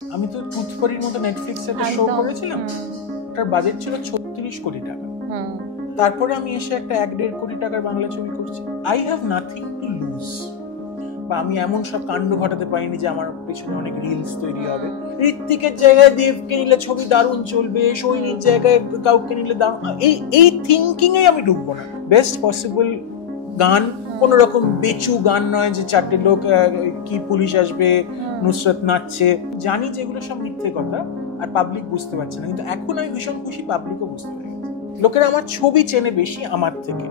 আমি তো টুথপরির মতো নেটফ্লিক্সে একটা শো করেছিলাম, ওটার বাজেট ছিল 36 কোটি টাকা। তারপরে আমি এসে একটা 1-1.5 কোটি টাকার বাংলা ছবি করছি। I have nothing to lose. বা আমি এমন সব কাণ্ড ঘটাতে পারিনি যে আমার পেছনে অনেক রিলস তৈরি হবে। ঋত্বিকের জায়গায় দেবকে নিলে ছবি দারুণ চলবে, সৈনির জায়গায় কাউকে নিলে দারুণ, এই থিঙ্কিং এ আমি ঢুকবো না। বেস্ট পসিবল গান, কোন রকম বেচু গান নয় যে 4টে লোক কি পুলিশ আসবে, নুসরত নাচছে, জানি যে এগুলো সব মিথ্যে কথা আর পাবলিক বুঝতে পারছে না। কিন্তু এখন আমি ভীষণ খুশি পাবলিকও বুঝতে পেরে গেছে, লোকেরা আমার ছবি চেনে বেশি আমার থেকে।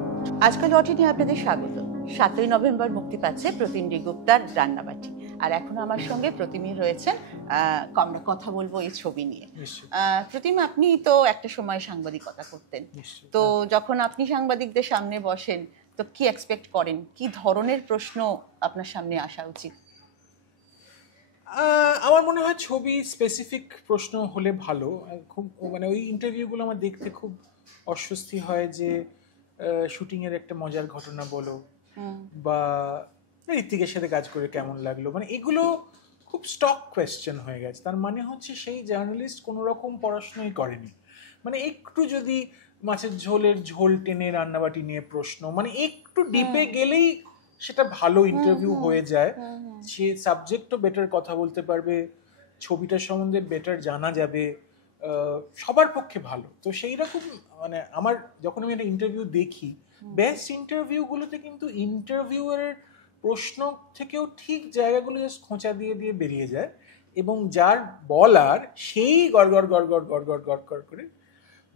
আজকাল অটিনে আপনাদের স্বাগত। 7ই নভেম্বর মুক্তি পাচ্ছে প্রতিমডি গুপ্তার রান্নাবাটি, আর এখন আমার সঙ্গে প্রতিমী রয়েছেন। আমরা কথা বলবো এই ছবি নিয়ে। প্রতিমা, আপনি তো একটা সময় সাংবাদিকতা করতেন, তো যখন আপনি সাংবাদিকদের সামনে বসেন তো কি এক্সপেক্ট করেন, কি ধরনের প্রশ্ন আপনার সামনে আসা উচিত? আমার মনে হয় ছবি স্পেসিফিক প্রশ্ন হলে ভালো। খুব মানে ওই ইন্টারভিউগুলো আমার দেখতে খুব অস্বস্তি হয় যে শুটিং এর একটা মজার ঘটনা বলো, বা ঋত্বিকের সাথে কাজ করে কেমন লাগলো, মানে এগুলো খুব স্টক কোয়েশ্চেন হয়ে গেছে। তার মানে হচ্ছে সেই জার্নালিস্ট কোনো রকম পড়াশোনাই করেনি। মানে একটু যদি মাছের ঝোলের ঝোল টেনে রান্নাবাটি নিয়ে প্রশ্ন, মানে একটু ডিপে গেলেই সেটা ভালো ইন্টারভিউ হয়ে যায়। সে সাবজেক্টও বেটার কথা বলতে পারবে, ছবিটার সম্বন্ধে বেটার জানা যাবে, সবার পক্ষে ভালো। তো সেই রকম মানে আমার যখন আমি একটা ইন্টারভিউ দেখি, বেস্ট ইন্টারভিউগুলোতে কিন্তু ইন্টারভিউয়ের প্রশ্ন থেকেও ঠিক জায়গাগুলো জাস্ট খোঁচা দিয়ে দিয়ে বেরিয়ে যায়, এবং যার বলার সেই গড়গড় গড়গড় গড়গড় গড়গড় করে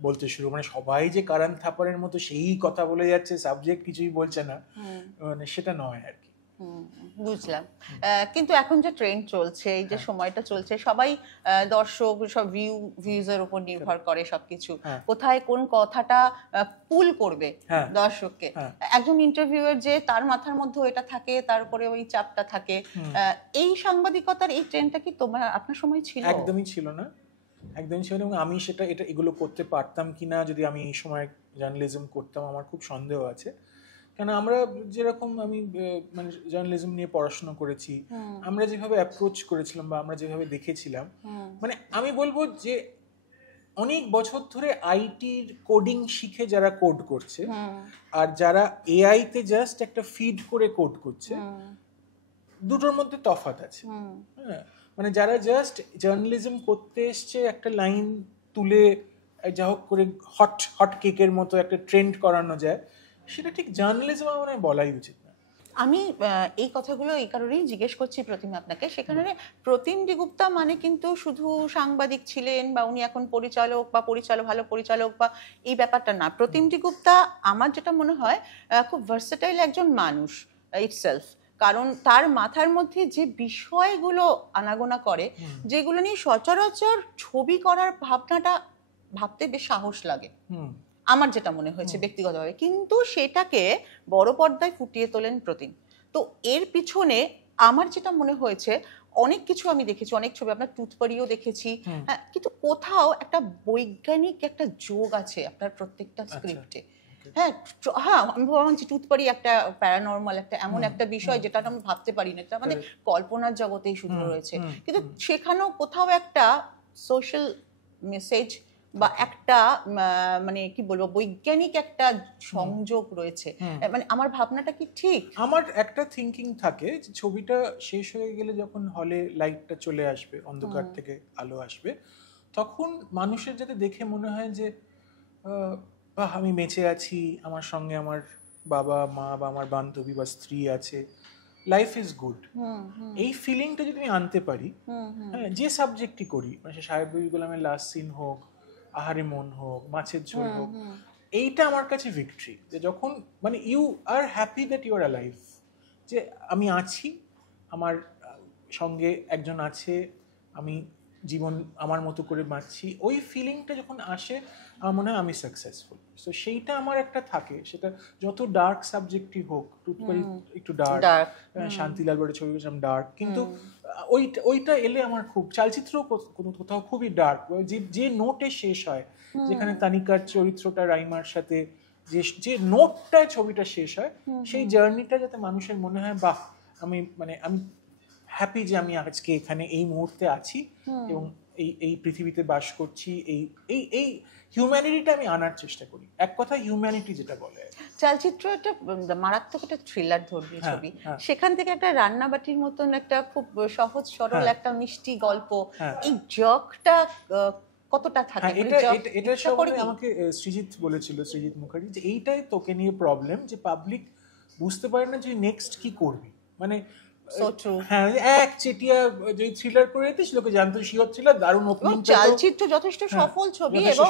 বলতে শুরু, মানে সবাই যে কারান থাপারের মতো সেই কথা বলে যাচ্ছে, সাবজেক্ট কিছুই বলছে না, মানে সেটা নয় আর কি। বুঝলাম। কিন্তু এখন যে ট্রেন্ড চলছে, এই যে সময়টা চলছে, সবাই দর্শক সব ভিউজের উপর নির্ভর করে সবকিছু, কোথায় কোন কথাটা পুল করবে দর্শককে। একজন ইন্টারভিউয়ার যে তার মাথার মধ্যে এটা থাকে, তারপরে ওই চাপটা থাকে। এই সাংবাদিকতার এই ট্রেন্ডটা কি আপনার সময় ছিল? একদমই ছিল না, একদমই ছিল না। এবং আমি এগুলো করতে পারতাম কিনা যদি আমি এই সময় জার্নালিজম করতাম, আমার খুব সন্দেহ আছে। কেন আমরা যেরকম আমি মানে জার্নালিজম নিয়ে পড়াশোনা করেছি, আমরা যেভাবে অ্যাপ্রোচ করেছিলাম বা আমরা যেভাবে দেখেছিলাম, মানে আমি বলবো যে অনেক বছর ধরে আইটির কোডিং শিখে যারা কোড করছে আর যারা এআই তে জাস্ট একটা ফিড করে কোড করছে, দুটোর মধ্যে তফাৎ আছে। হ্যাঁ, মানে যারা জাস্ট জার্নালিজম করতে এসছে, একটা লাইন তুলে যা হোক করে হট কেকের মতো একটা ট্রেন্ড করানো যায়, সেটা ঠিক জার্নালিজম আমার বলাই উচিত না। আমি এই কথাগুলো এই কারণেই জিজ্ঞেস করছি প্রতিমা আপনাকে। সেখানে প্রতিমডি গুপ্তা মানে কিন্তু শুধু সাংবাদিক ছিলেন বা উনি এখন পরিচালক বা ভালো পরিচালক বা এই ব্যাপারটা না। প্রতিমডি গুপ্তা আমার যেটা মনে হয় খুব ভার্সেটাইল একজন মানুষ ইটসেলফ। কারণ তার মাথার মধ্যে যে বিষয়গুলো আনাগোনা করে, যেগুলো নিয়ে সচরাচর ছবি করার ভাবনাটা ভাবতে বেশ সাহস লাগে, আমার যেটা মনে হয়েছে ব্যক্তিগতভাবে। কিন্তু সেটাকে বড় পর্দায় ফুটিয়ে তোলেন প্রতিম। তো এর পিছনে আমার যেটা মনে হয়েছে, অনেক কিছু আমি দেখেছি, অনেক ছবি, আপনার টুথপরিও দেখেছি, কিন্তু কোথাও একটা বৈজ্ঞানিক একটা যোগ আছে আপনার প্রত্যেকটা স্ক্রিপ্টে। হ্যাঁ, আমি ভাবছি টুথপরি একটা প্যারানর্মাল একটা এমন একটা বিষয় যেটা আমি ভাবতে পারি না, এটা আমাদের কল্পনার জগতেই শুধু রয়েছে। কিন্তু সেখানেও কোথাও একটা সোশ্যাল মেসেজ বা একটা মানে কি বলবো, বৈজ্ঞানিক একটা সংযোগ রয়েছে। মানে আমার ভাবনাটা কি ঠিক? আমার একটা থিঙ্কিং থাকে যে ছবিটা শেষ হয়ে গেলে যখন হলে লাইটটা চলে আসবে, অন্ধকার থেকে আলো আসবে, তখন মানুষের যাতে দেখে মনে হয় যে বাহ, আমি বেঁচে আছি, আমার সঙ্গে আমার বাবা মা বা আমার বান্ধবী বা স্ত্রী আছে, লাইফ ইজ গুড। এই ফিলিংটা যদি আমি আনতে পারি, হ্যাঁ, যে সাবজেক্টই করি, মানে সে সাহেবুল গোলামের লাস্ট সিন হোক, আহারে মন হোক, মাছের ঝোল হোক, এইটা আমার কাছে ভিক্টরি। যে যখন মানে you are happy that you are alive, যে আমি আছি, আমার সঙ্গে একজন আছে, আমি জীবন আমার মতো করে বাঁচছি, ওই ফিলিংটা যখন আসে আমার মনে হয় আমি সাকসেসফুল। সো সেইটা আমার একটা থাকে, সেটা যত ডার্ক সাবজেক্টই হোক। টুথপরি একটু ডার্ক, শান্তিলাল বড় ছবি করেছিলাম ডার্ক, কিন্তু ওইটা এলে আমার খুব, চালচিত্র কোথাও খুবই ডার্ক, যে নোটে শেষ হয়, যেখানে তানিকার চরিত্রটা রাইমার সাথে যে নোটটায় ছবিটা শেষ হয়, সেই জার্নিটা যাতে মানুষের মনে হয় বাহ, আমি হ্যাপি যে আমি আজকে এখানে এই মুহূর্তে আছি এবং এই এই পৃথিবীতে বাস করছি, এই এই এই হিউম্যানিটিটা আমি আনার চেষ্টা করি। এক কথা হিউম্যানিটি যেটা বলে। চলচ্চিত্র একটা মারাত্মক একটা থ্রিলার ধর্মী ছবি, সেখান থেকে একটা রান্নাবাটির মতন একটা খুব সহজ সরল একটা মিষ্টি গল্প, এই জকটা কতটা থাকে? এটা সবাই আমাকে সৃজিত বলেছিল, সৃজিত মুখার্জি, যে এইটাই তোকে নিয়ে প্রবলেম, যে পাবলিক বুঝতে পারে না যে নেক্সট কি করবি। মানে হ্যাঁ, এক চেটিয়া যে থ্রিলার করে দিস, লোকে জানতো শিওর থ্রিলার, দারুণ ওপেনিং, চলচ্চিত্র যথেষ্ট সফল ছবি এবং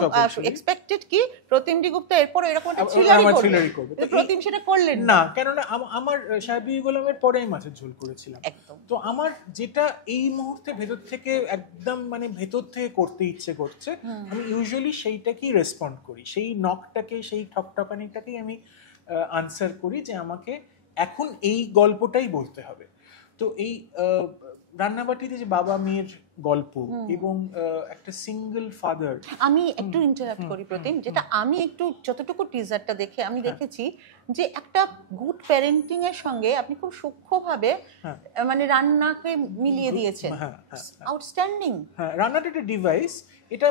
এক্সপেক্টেড কি প্রতিমদি গুপ্তা এরপর এরকম একটা থ্রিলারই করবে, প্রতিম সেটা করলেন না। কেননা আমার সাহেবী গোলামের পরে আমি মাছের ঝোল করেছিলাম, তো আমার যেটা এই মুহূর্তে ভেতর থেকে একদম মানে ভেতর থেকে করতে ইচ্ছে করছে, আমি ইউজুয়ালি সেইটাকেই রেসপন্ড করি, সেই নকটাকে, সেই ঠকঠকানিটাকেই আমি আনসার করি, যে আমাকে এখন এই গল্পটাই বলতে হবে। তো এই রান্নাবাটিতে যে বাবা মেয়ের গল্প এবং একটা সিঙ্গেল ফাদার, আমি একটু ইন্টারাপ্ট করি প্রতিম, যেটা আমি একটু যতটুকু টিজারটা দেখে আমি দেখেছি যে একটা গুড প্যারেন্টিং এর সঙ্গে আপনি খুব সূক্ষ্মভাবে মানে রান্নাকে মিলিয়ে দিয়েছেন। আউটস্ট্যান্ডিং। হ্যাঁ, রান্নাটা একটা ডিভাইস। এটা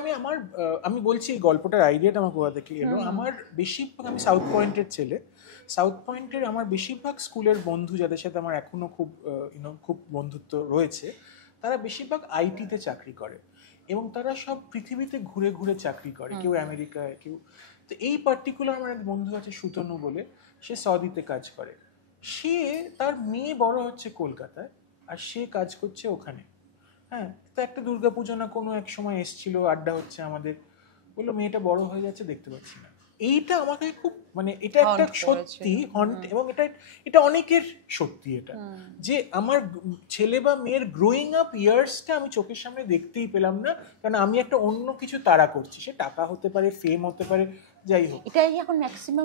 আমি বলছি এই গল্পটার আইডিয়াটা আমার কোথা থেকে এলো। আমার বেশিরভাগ, আমি সাউথ পয়েন্টের ছেলে, সাউথ পয়েন্টের আমার বেশিরভাগ স্কুলের বন্ধু যাদের সাথে আমার এখনো খুব বন্ধুত্ব রয়েছে, তারা বেশিরভাগ আইটিতে চাকরি করে এবং তারা সব পৃথিবীতে ঘুরে ঘুরে চাকরি করে, কেউ আমেরিকায়, কেউ। তো এই পার্টিকুলার আমার এক বন্ধু আছে সুতনু বলে, সে সৌদিতে কাজ করে। সে, তার মেয়ে বড় হচ্ছে কলকাতায় আর সে কাজ করছে ওখানে। হ্যাঁ, তো একটা দুর্গাপুজো না কোনো এক সময় এসছিল, আড্ডা হচ্ছে আমাদের, বললো মেয়েটা বড় হয়ে যাচ্ছে, দেখতে পাচ্ছি না। এইটা আমাকে খুব, মানে এটা একটা সত্যি হন্ট, এবং এটা অনেকের সত্যি, এটা যে আমার ছেলে বা মেয়ের গ্রোয়িং আপ ইয়ার্সটা আমি চোখের সামনে দেখতেই পেলাম না, কারণ আমি একটা অন্য কিছু তাড়া করছি। সে টাকা হতে পারে, ফেম হতে পারে, যাই হোক,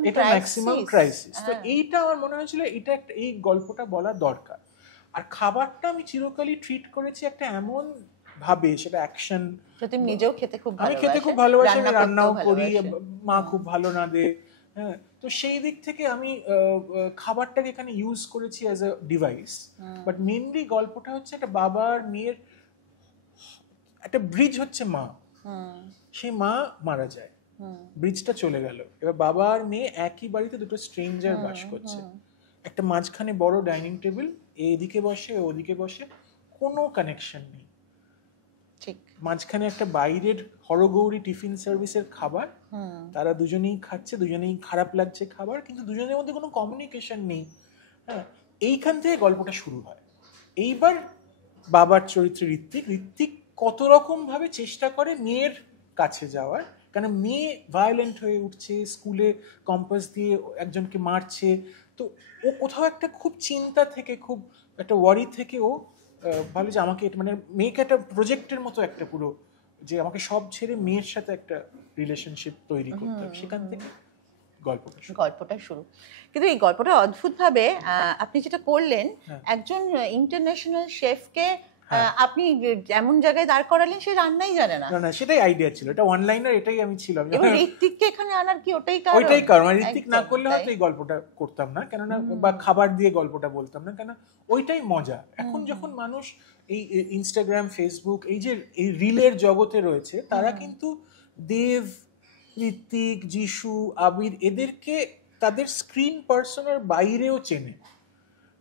এটা ম্যাক্সিমাম ক্রাইসিস। তো এইটা আমার মনে হয়েছিল এটা একটা, এই গল্পটা বলা দরকার। আর খাবারটা আমি চিরকালই ট্রিট করেছি একটা এমন ভাবে, সেটা অ্যাকশন, নিজেও খেতে খুব ভালোবাসে, আমি খেতে খুব ভালোবাসি, আমি রান্নাও করি, মা খুব ভালো না দে। হ্যাঁ, তো সেই দিক থেকে আমি খাবারটাকে এখানে ইউজ করেছি as a device, but mainly গল্পটা হচ্ছে একটা বাবার মেয়ের একটা ব্রিজ হচ্ছে মা, সেই মা মারা যায়, ব্রিজটা চলে গেল, এবার বাবা আর মেয়ে একই বাড়িতে দুটো স্ট্রেঞ্জার বাস করছে, একটা মাঝখানে বড় ডাইনিং টেবিল, এদিকে বসে ওদিকে বসে, কোনো কানেকশন নেই, ঠিক মাঝখানে একটা বাইরের হরগৌরী টিফিন সার্ভিসের খাবার, তারা দুজনেই খাচ্ছে, দুজনেই খারাপ লাগছে খাবার, কিন্তু দুজনের মধ্যে কোনো কমিউনিকেশন নেই। হ্যাঁ, এইখান থেকে গল্পটা শুরু হয়। এইবার বাবার চরিত্র ঋত্বিক কত রকম ভাবে চেষ্টা করে মেয়ের কাছে যাওয়ার, কারণ মেয়ে ভায়োলেন্ট হয়ে উঠছে, স্কুলে কম্পাস দিয়ে একজনকে মারছে, তো ও কোথাও একটা খুব চিন্তা থেকে, খুব একটা ওয়ারি থেকে ও ভালো যে আমাকে, মানে মেয়েকে একটা প্রজেক্টের মতো একটা পুরো, যে আমাকে সব ছেড়ে মেয়ের সাথে একটা রিলেশনশিপ তৈরি করতে হবে, সেখান থেকে গল্পটা শুরু। কিন্তু এই গল্পটা অদ্ভুতভাবে আপনি যেটা করলেন, একজন ইন্টারন্যাশনাল শেফকে আপনি এমন জায়গায় দাঁড় করালেন সে রান্নাই জানে না। না, সেটাই আইডিয়া ছিল, এটা অনলাইনার, এটাই আমি ছিলাম। এবং ঋত্বিককে এখানে আনার কি ওইটাই কারণ, ঋত্বিক না করলে হয়তো এই গল্পটা করতাম না, কেননা বা খাবার দিয়ে গল্পটা বলতাম না, কেন ওইটাই মজা। এখন যখন মানুষ এই ইনস্টাগ্রাম, ফেসবুক, এই যে এই রিলের জগতে রয়েছে, তারা কিন্তু দেব, ঋত্বিক, যিশু, আবির এদেরকে তাদের স্ক্রিন পার্সনের বাইরেও চেনে।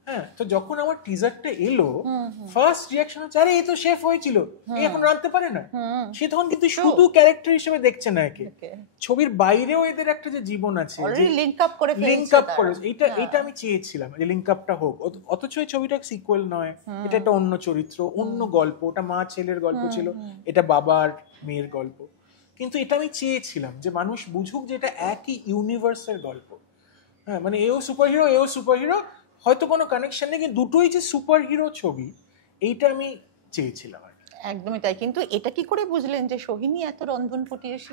হ্যাঁ, তো যখন আমার টিজারটা এলো, ফার্স্ট রিঅ্যাকশন হচ্ছে, আরে এই তো শেফ হয়েছিল, এই এখন রাঁধতে পারে না। সে তখন কিন্তু শুধু ক্যারেক্টার হিসেবে দেখছে না একে, ছবির বাইরেও এদের একটা যে জীবন আছে, লিংক আপ করে এইটা আমি চেয়েছিলাম যে লিংক আপটা হোক, অথচ এই ছবিটা সিকুয়েল নয়, এটা একটা অন্য চরিত্র, অন্য গল্প, ওটা মা ছেলের গল্প ছিল, এটা বাবার মেয়ের গল্প, কিন্তু এটা আমি চেয়েছিলাম যে মানুষ বুঝুক যে এটা একই ইউনিভার্সের গল্প। হ্যাঁ, মানে এও সুপারহিরো, হয়তো কোনো কানেকশন নেই, কিন্তু দুটোই যে সুপার হিরো ছবি, এইটা আমি চেয়েছিলাম। একদমই তাই। কিন্তু এটা কি করে বুঝলেন যে সোহিনী এত রন্ধন ফুটিয়েছে?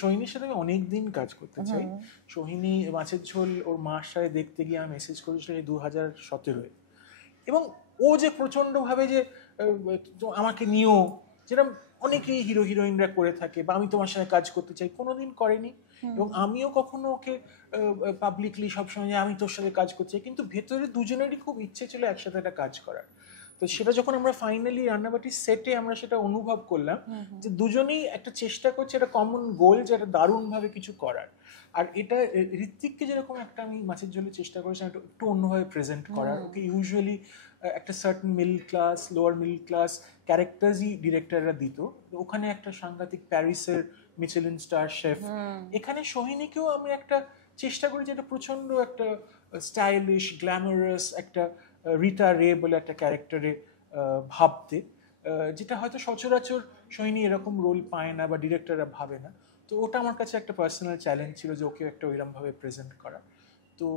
সোহিনীর সাথে আমি অনেকদিন কাজ করতে চাই। সোহিনী মাছের ঝোল ওর মার সাথে দেখতে গিয়ে আমি মেসেজ করেছিল 2017, এবং ও যে প্রচন্ড ভাবে যে আমাকে নিয়েও, যেটা অনেকেই হিরো হিরোইনরা করে থাকে, বা আমি তোমার সাথে কাজ করতে চাই, কোনোদিন করেনি, এবং আমিও কখনো ওকে পাবলিকলি সবসময় আমি তোর সাথে কাজ করছি, কিন্তু ভেতরে দুজনেরই খুব ইচ্ছে ছিল একসাথে একটা কাজ করার। তো সেটা যখন আমরা ফাইনালি রান্নাবাটির সেটে আমরা সেটা অনুভব করলাম যে দুজনেই একটা চেষ্টা করছে একটা কমন গোল, যেটা দারুণভাবে কিছু করার। আর এটা ঋত্বিককে যেরকম একটা আমি মাছের ঝোলে চেষ্টা করেছিলাম একটু অন্যভাবে প্রেজেন্ট করার। ওকে ইউজুয়ালি একটা certain middle class, lower middle class ক্যারেক্টার্সই ডিরেক্টররা দিত, ওখানে একটা সাংঘাতিক প্যারিসের মিচেলিন স্টার শেফ। এখানে সোহিনীকেও আমি একটা চেষ্টা করি যেটা প্রচন্ড একটা স্টাইলিশ গ্ল্যামারাস একটা রিতা রে বলে একটা ক্যারেক্টারে ভাবতে, যেটা হয়তো সচরাচর সোহিনী এরকম রোল পায় না বা ডিরেক্টররা ভাবে না। তো ওটা আমার কাছে একটা পার্সোনাল চ্যালেঞ্জ ছিল যে ওকে একটা ওইরকম ভাবে প্রেজেন্ট করা। তো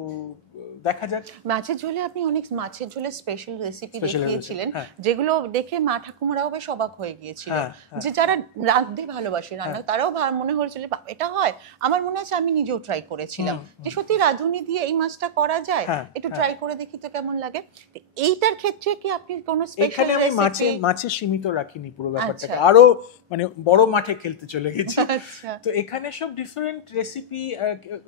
দেখা যাক। মাছের ঝোলে আপনি অনেক মাছের ঝোলে স্পেশাল রেসিপি Special দেখিয়েছিলেন, হ্যাঁ। যেগুলো দেখে মা ঠাকুমারাও বেশ অবাক হয়ে গিয়েছিল, হ্যাঁ, হ্যাঁ। যে যারা রাঁধতে ভালোবাসে রান্না, তারাও মনে হয়েছিল "বাহ, এটা হয়"। আমার মনে আছে আমি নিজেও ট্রাই করেছিলাম যে সত্যি রাঁধুনি দিয়ে এই মাছটা করা যায়, হ্যাঁ, একটু হ্যাঁ। ট্রাই করে দেখি তো কেমন লাগে। তো এইটার ক্ষেত্রে কি আপনি কোনো স্পেশাল এখানে আমি রেসিপি? মাছে সীমিত রাখিনি পুরো ব্যাপারটাকে, আচ্ছা। আরো মানে বড় মাঠে খেলতে চলে গেছি। আচ্ছা। তো এখানে সব ডিফারেন্ট রেসিপি।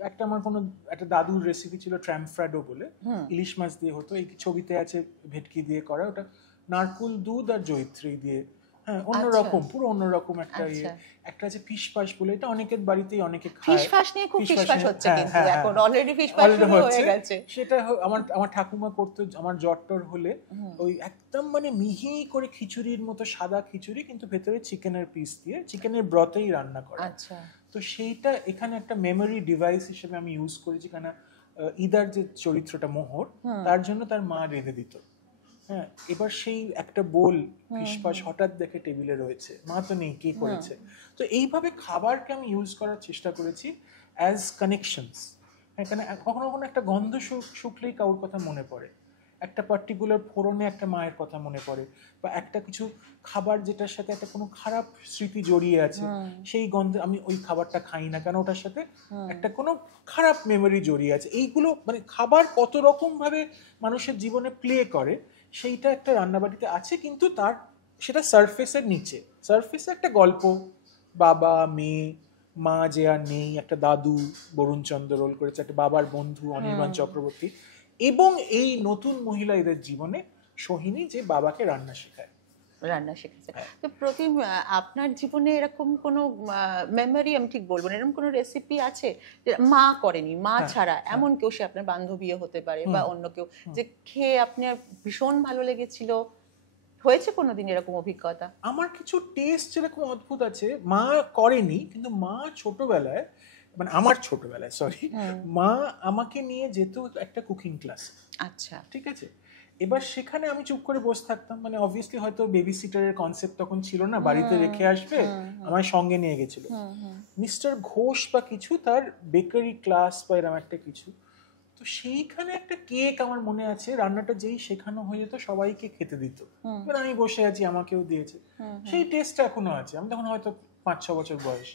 একটা আমার কোনো একটা দাদুর রেসিপি ছিল ট্র্যামফ্রাডো বলে, ইলিশ মাছ দিয়ে হতো, এই ছবিতে আছে ভেটকি দিয়ে করা, ওটা নারকুল দুধ আর জয়িত্রী দিয়ে, হ্যাঁ অন্যরকম, পুরো অন্যরকম একটা ইয়ে। একটা আছে ফিশ পাস বলে, এটা অনেকের বাড়িতেই অনেকে খায়। ফিশ ফাশ নিয়ে খুব ফিশ ফাশ হচ্ছে কিন্তু এখন অলরেডি ফিশ ফাশ Already হয়ে হচ্ছে। গেছে। সেটা আমার ঠাকুমা করতো, আমার জ্বর হলে ওই একদম মানে মিহি করে খিচুড়ির মতো সাদা খিচুড়ি, কিন্তু ভেতরে চিকেনের পিস দিয়ে চিকেনের ব্রতেই রান্না করা। আচ্ছা। তো সেইটা এখানে একটা মেমোরি ডিভাইস হিসেবে আমি ইউজ করেছি, কেন ইদার যে চরিত্রটা মোহর, তার জন্য তার মা রেঁধে দিত। হ্যাঁ, এবার সেই একটা বোল ফিশপাস হঠাৎ দেখে টেবিলে রয়েছে, মা তো নেই, কে করেছে? তো এইভাবে খাবারকে আমি ইউজ করার চেষ্টা করেছি অ্যাজ কানেকশনস। এখানে কখনো কখনো একটা গন্ধ শুকলেই কারোর কথা মনে পড়ে, একটা পার্টিকুলার ফোড়নে একটা মায়ের কথা মনে পড়ে, বা একটা কিছু খাবার যেটার সাথে একটা কোনো খারাপ স্মৃতি জড়িয়ে আছে, সেই গন্ধে আমি ওই খাবারটা খাই না, কেন ওটার সাথে একটা কোনো খারাপ মেমোরি জড়িয়ে আছে। এইগুলো মানে খাবার কত রকম ভাবে মানুষের জীবনে প্লে করে, সেইটা একটা রান্নাবাড়িতে আছে, কিন্তু তার সেটা সারফেসের নিচে। সারফেসে একটা গল্প, বাবা মেয়ে, মা যে আর নেই, একটা দাদু বরুণ চন্দ্র রোল করেছে, একটা বাবার বন্ধু অনির্বাণ চক্রবর্তী, এবং এই নতুন মহিলা এদের জীবনে সোহিনী যে বাবাকে রান্না শেখায়। রান্না শিখেছে। তো প্রতিম, আপনার জীবনে এরকম কোনো মেমোরি, আমি ঠিক বলবো না, এরকম কোনো রেসিপি আছে যে মা করেনি, মা ছাড়া এমন কেউ, সে আপনার বান্ধবীও হতে পারে বা অন্য কেউ, যে খেয়ে আপনার ভীষণ ভালো লেগেছিল? হয়েছে কোনোদিন এরকম অভিজ্ঞতা? আমার কিছু টেস্ট যেরকম অদ্ভুত আছে, মা করেনি, কিন্তু মা ছোটবেলায়, মানে আমার ছোটবেলায় সরি, মা আমাকে নিয়ে যেত একটা কুকিং ক্লাস। আচ্ছা। ঠিক আছে, এবার সেখানে আমি চুপ করে বসে থাকতাম, মানে অবভিয়াসলি হয়তো বেবি সিটারের কনসেপ্ট তখন ছিল না, বাড়িতে রেখে আসবে, আমার সঙ্গে নিয়ে গেছিল মিস্টার ঘোষ বা কিছু, তার বেকারি ক্লাস বা এরকম একটা কিছু। তো সেইখানে একটা কেক আমার মনে আছে, রান্নাটা যেই শেখানো হয়ে যেত সবাইকে খেতে দিত, এবার আমি বসে আছি, আমাকেও দিয়েছে, সেই টেস্টটা এখনো আছে। আমি তখন হয়তো 5-6 বছর বয়স।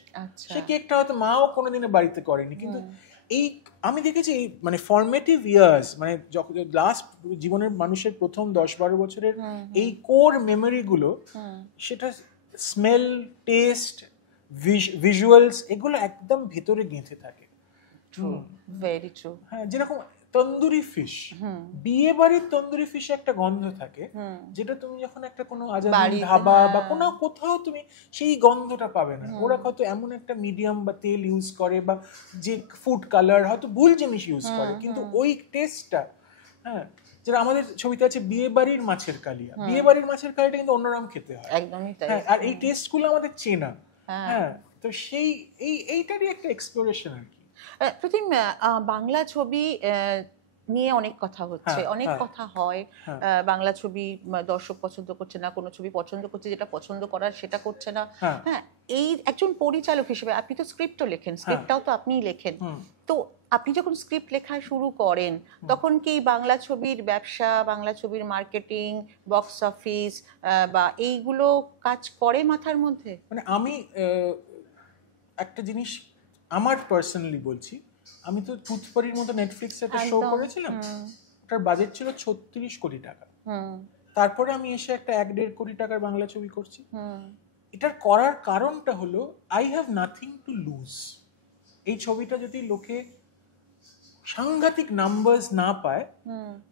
সেই কেকটা হয়তো মাও কোনোদিনও বাড়িতে করেনি, কিন্তু এই আমি দেখেছি এই মানে ফরমেটিভ ইয়ার্স, মানে যখন লাস্ট জীবনের মানুষের প্রথম 10-12 বছরের এই কোর মেমোরি গুলো, সেটা স্মেল, টেস্ট, ভিজুয়ালস, এগুলো একদম ভেতরে গেঁথে থাকে। Very true. হ্যাঁ, যেরকম তন্দুরি ফিশ, বিয়ে বাড়ির তন্দুরি ফিশে একটা গন্ধ থাকে, যেটা তুমি যখন একটা কোনো আজাদি ধাবা বা কোনো কোথাও তুমি সেই গন্ধটা পাবে না। ওরা হয়তো এমন একটা মিডিয়াম বা তেল ইউজ করে, বা যে ফুড কালার হয়তো ভুল জিনিস ইউজ করে, কিন্তু ওই টেস্টটা, হ্যাঁ, যেটা আমাদের ছবিতে আছে বিয়ে বাড়ির মাছের কালিয়া, বিয়ে বাড়ির মাছের কালিয়াটা কিন্তু অন্যরকম খেতে হয়, একদমই তাই। হ্যাঁ, আর এই টেস্টগুলো আমাদের চেনা। হ্যাঁ, তো সেই এইটারই একটা এক্সপ্লোরেশন আর কি। প্রতিম, বাংলা ছবি নিয়ে অনেক কথা হচ্ছে, অনেক কথা হয়। বাংলা ছবি দর্শক পছন্দ করছে না, কোনো ছবি পছন্দ করছে, যেটা পছন্দ করার সেটা করছে না। হ্যাঁ, এই একজন পরিচালক হিসেবে আপনি তো স্ক্রিপ্টও লেখেন, স্ক্রিপ্টটাও তো আপনিই লেখেন, তো আপনি যখন স্ক্রিপ্ট লেখা শুরু করেন, তখন কি বাংলা ছবির ব্যবসা, বাংলা ছবির মার্কেটিং, বক্স অফিস বা এইগুলো কাজ করে মাথার মধ্যে? মানে আমি একটা জিনিস আমার পার্সোনালি বলছি, আমি তো টুথপারির মতো নেটফ্লিক্সে একটা শো করেছিলাম, ওটার বাজেট ছিল 36 কোটি টাকা। তারপরে আমি এসে একটা 1-1.5 কোটি টাকার বাংলা ছবি করছি। এটার করার কারণটা হলো I have nothing to lose. এই ছবিটা যদি লোকে সাংঘাতিক নাম্বারস না পায়,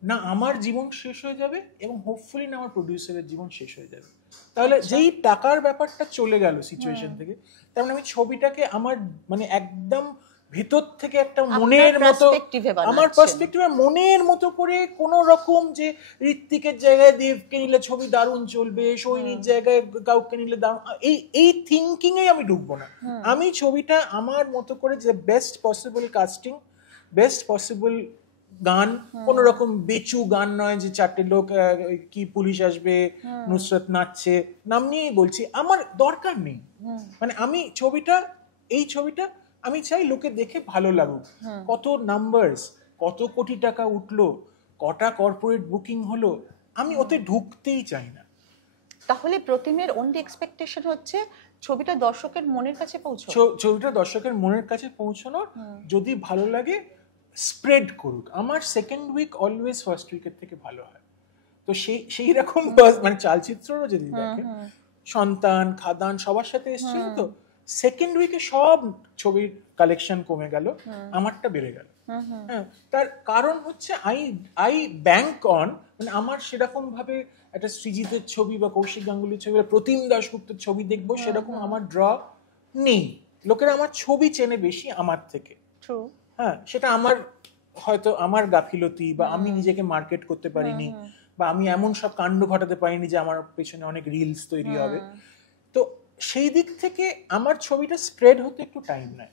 না আমার জীবন শেষ হয়ে যাবে এবং হোপফুলি না আমার প্রডিউসারের জীবন শেষ হয়ে যাবে। তাহলে যেই টাকার ব্যাপারটা চলে গেল সিচুয়েশন থেকে, তার মানে আমি ছবিটাকে আমার মানে একদম ভেতর থেকে একটা মনের মতো, আমার পার্সপেক্টিভে মনের মতো করে কোন রকম যে ঋত্বিকের জায়গায় দেবকে নিলে ছবি দারুণ চলবে, সৈনির জায়গায় কাউকে নিলে দারুণ, এই থিঙ্কিং এ আমি ঢুকবো না। আমি ছবিটা আমার মতো করে যে best possible casting, best possible গান, কোন রকম বেচু গান নয় যে 4টে লোক কি পুলিশ আসবে নুসরত নাচছে, নাম নিয়েই বলছি, আমার দরকার নেই। মানে আমি এই ছবিটা আমি চাই লোকে দেখে ভালো লাগুক। কত নাম্বারস, কত কোটি টাকা উঠলো, কটা কর্পোরেট বুকিং হলো, আমি ওতে ঢুকতেই চাই না। তাহলে প্রতিমের অনলি এক্সপেকটেশন হচ্ছে ছবিটা দর্শকের মনের কাছে পৌঁছানো, ছবিটা দর্শকের মনের কাছে পৌঁছানোর, যদি ভালো লাগে স্প্রেড করুক। আমার সেকেন্ড উইক অলওয়েজ ফার্স্ট উইকের থেকে ভালো হয়। তো সেই রকম মানে চালচিত্ররও যদি দেখেন, সন্তান, খাদান সবার সাথে এসেছিল, তো সেকেন্ড উইকে সব ছবির কালেকশন কমে গেল, আমারটা বেড়ে গেল। হ্যাঁ, তার কারণ হচ্ছে আই ব্যাংক অন, মানে আমার সেরকম ভাবে একটা সৃজিতের ছবি বা কৌশিক গাঙ্গুলির ছবি বা প্রতিম দাশগুপ্তের ছবি দেখবো সেরকম আমার ড্র নেই। লোকেরা আমার ছবি চেনে বেশি আমার থেকে। হ্যাঁ, সেটা আমার হয়তো আমার গাফিলতি, বা আমি নিজেকে মার্কেট করতে পারিনি, বা আমি এমন সব কাণ্ড ঘটাতে পারিনি যে আমার পেছনে অনেক রিলস তৈরি হবে। তো সেই দিক থেকে আমার ছবিটা স্প্রেড হতে একটু টাইম নেয়।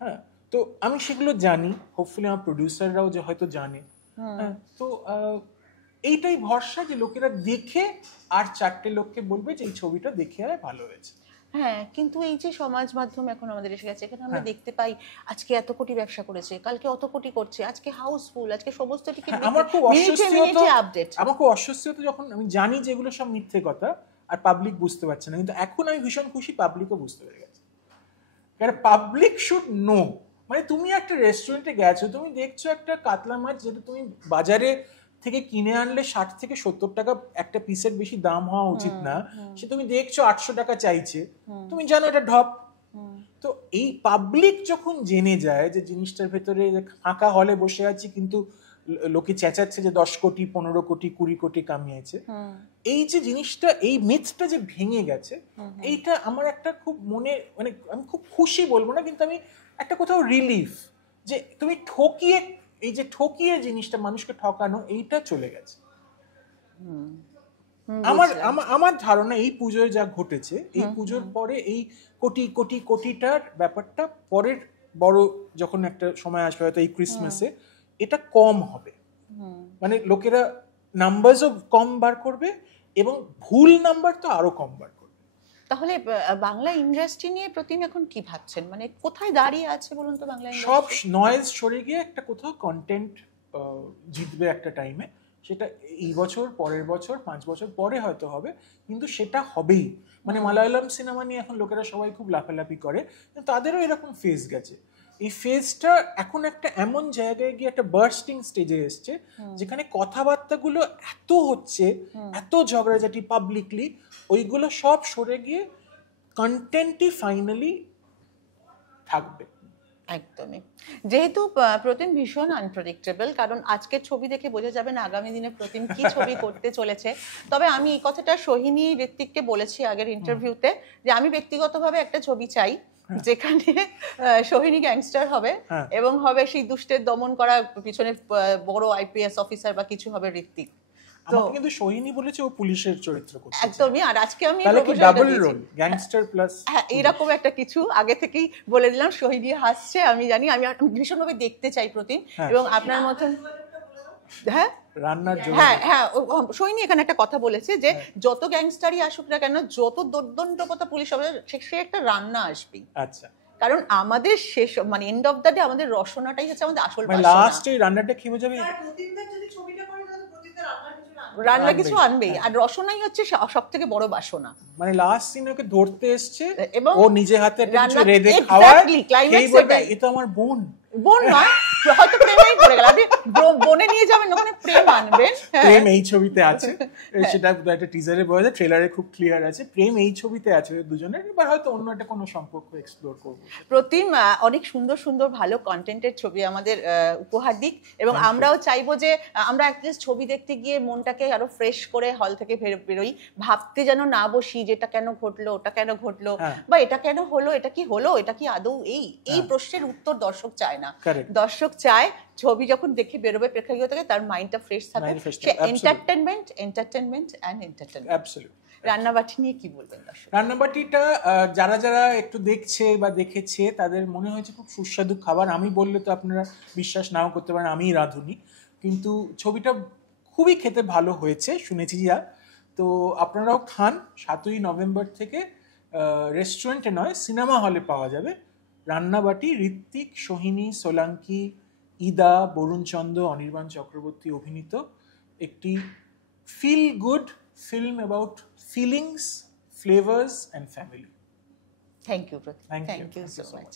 হ্যাঁ, তো আমি সেগুলো জানি, হোপফুলি আমার প্রডিউসাররাও যে হয়তো জানে। হ্যাঁ, তো এইটাই ভরসা যে লোকেরা দেখে আর 4টে লোককে বলবে যে এই ছবিটা দেখে আয়, ভালো হয়েছে। হ্যাঁ, কিন্তু এই যে সমাজ মাধ্যম এখন আমাদের এসে গেছে, এখানে আমরা দেখতে পাই আজকে এত কোটি ব্যবসা করেছে, কালকে অত কোটি করছে, আজকে হাউসফুল, আজকে সমস্ত টিকিট। আমার খুব অস্বস্তি হতো যখন আমি জানি যে এগুলো সব মিথ্যে কথা আর পাবলিক বুঝতে পারছে না। কিন্তু এখন আমি ভীষণ খুশি পাবলিকও বুঝতে পেরে গেছে। কারণ পাবলিক শুড নো, মানে তুমি একটা রেস্টুরেন্টে গেছো, তুমি দেখছো একটা কাতলা মাছ যেটা তুমি বাজারে থেকে কিনে আনলে 60 থেকে 70 টাকা একটা পিসের বেশি দাম হওয়া উচিত না, সে তুমি দেখছো 800 টাকা চাইছে, তুমি জানো এটা ঢপ। তো এই পাবলিক যখন জেনে যায় যে জিনিসটার ভেতরে ফাঁকা হলে বসে আছি কিন্তু লোকে চেঁচাচ্ছে যে 10 কোটি 15 কোটি 20 কোটি কামিয়েছে, এই যে জিনিসটা, এই মিথটা যে ভেঙে গেছে, এইটা আমার একটা খুব মনে, মানে আমি খুব খুশি বলবো না, কিন্তু আমি একটা কোথাও রিলিফ যে তুমি এই যে ঠকিয়ে জিনিসটা মানুষকে ঠকানো, এইটা চলে গেছে। আমার ধারণা এই পুজোয় যা ঘটেছে, এই পুজোর পরে এই কোটিটার ব্যাপারটা পরের বড় যখন একটা সময় আসবে, হয়তো এই ক্রিসমাসে এটা কম হবে। মানে লোকেরা নাম্বারও কম বার করবে এবং ভুল নাম্বার তো আরো কম বার করবে। তাহলে বাংলা ইন্ডাস্ট্রি নিয়ে প্রতিম এখন কি ভাবছেন, মানে কোথায় দাঁড়িয়ে আছে বলুন তো বাংলা ইন্ডাস্ট্রি? সব নয়েজ সরে গিয়ে একটা কোথাও কন্টেন্ট জিতবে একটা টাইমে, সেটা এই বছর, পরের বছর, 5 বছর পরে হয়তো হবে, কিন্তু সেটা হবেই। মানে মালায়ালাম সিনেমা নিয়ে এখন লোকেরা সবাই খুব লাফালাফি করে, তাদেরও এরকম ফেজ গেছে। এই ফেজটা এখন একটা এমন জায়গায় গিয়ে একটা বার্স্টিং স্টেজে এসছে, যেখানে কথাবার্তাগুলো এত হচ্ছে, এত ঝগড়াঝাটি পাবলিকলি, ওইগুলো সব সরে গিয়ে কন্টেন্টই ফাইনালি থাকবে। একদমই। যেহেতু প্রতিম ভীষণ আনপ্রেডিক্টেবল, কারণ আজকের ছবি দেখে বোঝা যাবে না আগামী দিনে প্রতিম কি ছবি করতে চলেছে। তবে আমি এই কথাটা সোহিনী ঋত্বিককে বলেছি আগের ইন্টারভিউতে, যে আমি ব্যক্তিগতভাবে একটা ছবি চাই যেখানে সোহিনী গ্যাংস্টার হবে এবং হবে সেই দুষ্টের দমন করা পিছনে বড় আইপিএস অফিসার বা কিছু হবে ঋত্বিক। আমাকে কিন্তু সোহিনী বলেছে ও পুলিশের চরিত্র করছে। একদমই। আর আজকে আমি ডাবল রোল, গ্যাংস্টার প্লাস, হ্যাঁ এরকম একটা কিছু আগে থেকেই বলে দিলাম। সোহিনী হাসছে, আমি জানি, আমি ভীষণভাবে দেখতে চাই প্রতিম, এবং আপনার মতন হ্যাঁ রান্নার জন্য। হ্যাঁ হ্যাঁ, সোহিনী এখানে একটা কথা বলেছে যে যত গ্যাংস্টারই আসুক না কেন, যত দুর্দণ্ডকতা পুলিশ হবে, সে একটা রান্না আসবেই। আচ্ছা, কারণ আমাদের শেষ মানে এন্ড অফ দ্য ডে আমাদের রসনাটাই হচ্ছে আমাদের আসল বাসনা। লাস্ট এই রান্নাটা খেয়ে যাবে, রান্না কিছু আনবেই, আর রসনাই হচ্ছে সব থেকে বড় বাসনা। মানে লাস্ট সিন ওকে ধরতে এসছে এবং ও নিজে হাতে কিছু রেঁধে খাওয়ায়, এই বলবে এটা আমার বোন, বোন নয়, হয়তো প্রেমেই পড়ে গেল, আপনি বোনে নিয়ে যাবেন ওখানে প্রেম আনবেন। প্রেম এই ছবিতে আছে, সেটা একটা টিজারে বলা যায়, ট্রেলারে খুব ক্লিয়ার আছে, প্রেম এই ছবিতে আছে দুজনের, এবার হয়তো অন্য একটা কোনো সম্পর্ক এক্সপ্লোর করবো। প্রতিম অনেক সুন্দর সুন্দর ভালো কন্টেন্টের ছবি আমাদের উপহার দিক, এবং আমরাও চাইবো যে আমরা অ্যাটলিস্ট ছবি দেখতে গিয়ে মনটাকে আরো ফ্রেশ করে হল থেকে বেরোই, ভাবতে যেন না বসি যেটা কেন ঘটলো, ওটা কেন ঘটলো, বা এটা কেন হলো, এটা কি হলো, এটা কি আদৌ এই প্রশ্নের উত্তর দর্শক চায় না। দর্শক চায় ছবি যখন দেখে বেরোবে প্রেক্ষাগৃহ থেকে তার মাইন্ডটা ফ্রেশ থাকে, সে এন্টারটেনমেন্ট অ্যান্ড এন্টারটেনমেন্ট। রান্নাবাটি নিয়ে কি বলবেন দর্শক? রান্নাবাটিটা যারা যারা একটু দেখছে বা দেখেছে তাদের মনে হয়েছে খুব সুস্বাদু খাবার। আমি বললে তো আপনারা বিশ্বাস নাও করতে পারেন আমি রাঁধুনি, কিন্তু ছবিটা খুবই খেতে ভালো হয়েছে শুনেছি যা। তো আপনারাও খান, 7ই নভেম্বর থেকে রেস্টুরেন্টে নয় সিনেমা হলে পাওয়া যাবে রান্নাবাটি। ঋত্বিক, সোহিনী, সোলাঙ্কি, ইদা, বরুণ চন্দ, অনির্বাণ চক্রবর্তী অভিনীত একটি feel good film about feelings, flavors and family. Thank you, Pratik. Thank you so much.